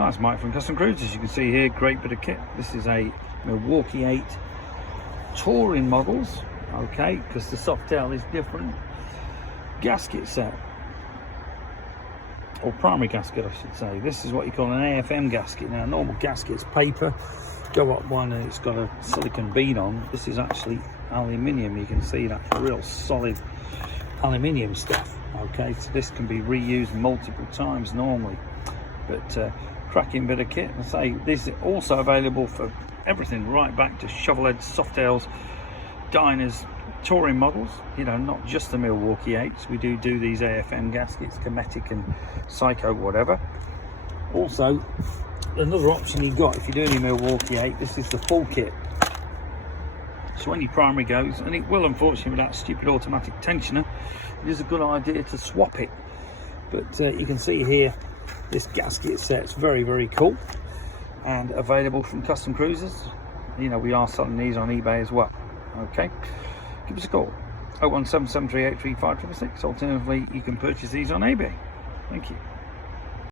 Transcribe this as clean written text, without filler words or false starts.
Hi, it's Mike from Custom Cruisers. As you can see here, great bit of kit. This is a Milwaukee 8 touring models, okay, because the soft tail is different. Gasket set, or primary gasket I should say. This is what you call an AFM gasket. Now, normal gasket's paper, go up one and it's got a silicon bead on. This is actually aluminium. You can see that's real solid aluminium stuff, okay, so this can be reused multiple times normally. But cracking bit of kit. I say this is also available for everything right back to shovelheads, soft tails, diners, touring models, you know, not just the Milwaukee 8s. We do these AFM gaskets, Cometic and Psycho, whatever. Also, another option you've got if you're doing a Milwaukee 8, this is the full kit. So when your primary goes, and it will unfortunately with that stupid automatic tensioner, it is a good idea to swap it. But you can see here, this gasket set's very, very cool and available from Custom Cruisers. You know, we are selling these on eBay as well. Okay, give us a call, 01773835566. Alternatively, you can purchase these on eBay. Thank you.